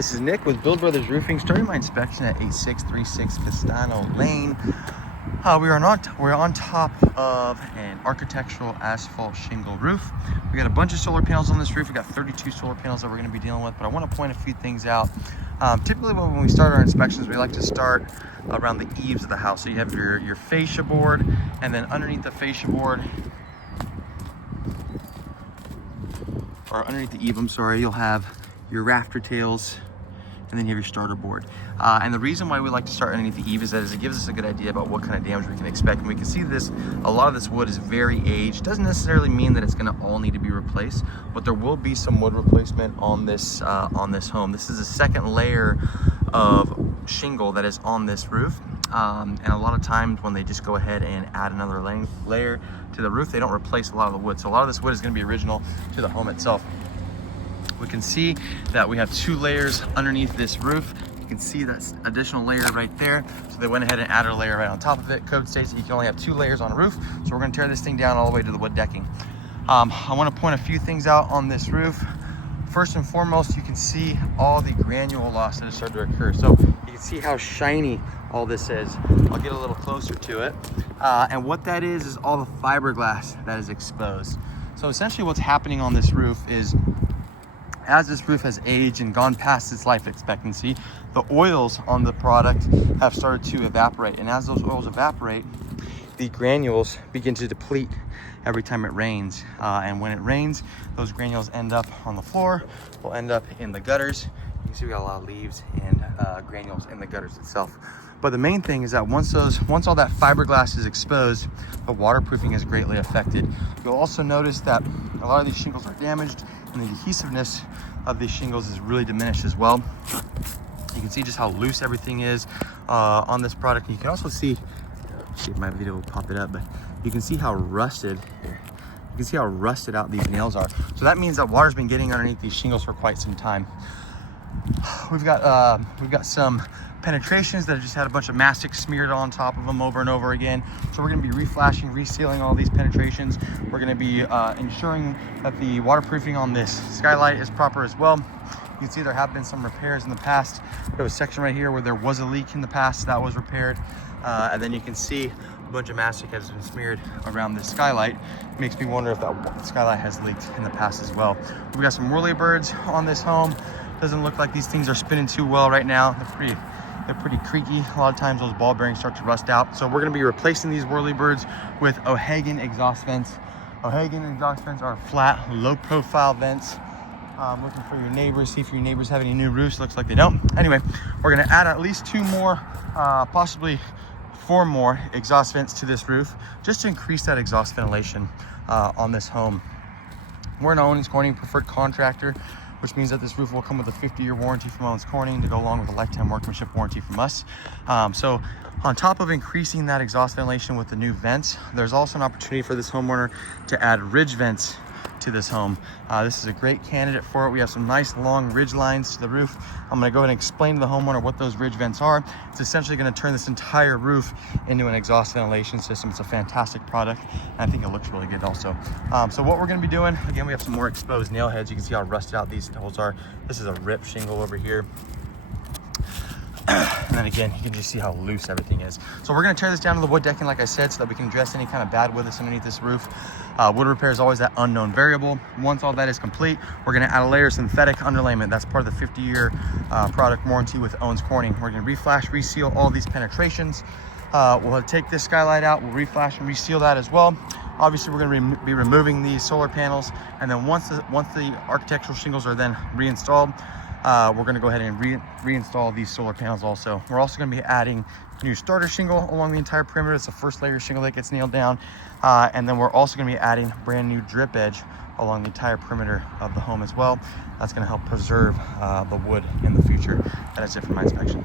This is Nick with Build Brothers Roofing, starting my inspection at 8636 Castano Lane. We're on top of an architectural asphalt shingle roof. We got a bunch of solar panels on this roof. We got 32 solar panels that we're going to be dealing with, but I want to point a few things out. Typically when we start our inspections, we like to start around the eaves of the house. So you have your fascia board, and then underneath the fascia board, or underneath the eave, you'll have your rafter tails, and then you have your starter board. And the reason why we like to start underneath the eave is that it gives us a good idea about what kind of damage we can expect. And we can see this, a lot of this wood is very aged. Doesn't necessarily mean that it's gonna all need to be replaced, but there will be some wood replacement on this home. This is a second layer of shingle that is on this roof. And a lot of times when they just go ahead and add another layer to the roof, they don't replace a lot of the wood. So a lot of this wood is gonna be original to the home itself. We can see that we have 2 layers underneath this roof. You can see that additional layer right there. So they went ahead and added a layer right on top of it. Code states that you can only have 2 layers on a roof. So we're gonna tear this thing down all the way to the wood decking. I wanna point a few things out on this roof. First and foremost, you can see all the granule loss that has started to occur. So you can see how shiny all this is. I'll get a little closer to it. And what that is all the fiberglass that is exposed. So essentially what's happening on this roof is, as this roof has aged and gone past its life expectancy, the oils on the product have started to evaporate. And as those oils evaporate, the granules begin to deplete every time it rains. And when it rains, those granules end up on the floor, will end up in the gutters. You can see we got a lot of leaves and granules in the gutters itself. But the main thing is that once all that fiberglass is exposed, the waterproofing is greatly affected. You'll also notice that a lot of these shingles are damaged, and the adhesiveness of these shingles is really diminished as well. You can see just how loose everything is on this product. And you can also see if my video will pop it up, but you can see how rusted here. You can see how rusted out these nails are. So that means that water's been getting underneath these shingles for quite some time. We've got some penetrations that have just had a bunch of mastic smeared on top of them over and over again. So we're going to be reflashing, resealing all these penetrations. We're going to be ensuring that the waterproofing on this skylight is proper as well. You can see there have been some repairs in the past. We have a section right here where there was a leak in the past that was repaired. And then you can see a bunch of mastic has been smeared around this skylight. It makes me wonder if that skylight has leaked in the past as well. We've got some whirlybirds on this home. Doesn't look like these things are spinning too well right now. They're pretty creaky. A lot of times those ball bearings start to rust out. So we're gonna be replacing these whirlybirds with O'Hagan exhaust vents. O'Hagan exhaust vents are flat, low profile vents. Looking for your neighbors, see if your neighbors have any new roofs. Looks like they don't. Anyway, we're gonna add at least 2 more, possibly 4 more exhaust vents to this roof, just to increase that exhaust ventilation on this home. We're an Owens Corning preferred contractor, which means that this roof will come with a 50-year warranty from Owens Corning to go along with a lifetime workmanship warranty from us. So on top of increasing that exhaust ventilation with the new vents, there's also an opportunity for this homeowner to add ridge vents to this home. This is a great candidate for it. We have some nice long ridge lines to the roof. I'm gonna go ahead and explain to the homeowner what those ridge vents are. It's essentially gonna turn this entire roof into an exhaust ventilation system. It's a fantastic product, and I think it looks really good also. So what we're gonna be doing, again, we have some more exposed nail heads. You can see how rusted out these holes are. This is a rip shingle over here. And then again, you can just see how loose everything is. So we're gonna tear this down to the wood decking, like I said, so that we can address any kind of bad wood that's underneath this roof. Wood repair is always that unknown variable. Once all that is complete, we're gonna add a layer of synthetic underlayment. That's part of the 50-year product warranty with Owens Corning. We're gonna reflash, reseal all these penetrations. We'll take this skylight out, we'll reflash and reseal that as well. Obviously, we're gonna be removing these solar panels, and then once the architectural shingles are then reinstalled, we're going to go ahead and reinstall these solar panels also. We're also going to be adding new starter shingle along the entire perimeter. It's the first layer shingle that gets nailed down. And then we're also going to be adding brand new drip edge along the entire perimeter of the home as well. That's going to help preserve the wood in the future. That is it for my inspection.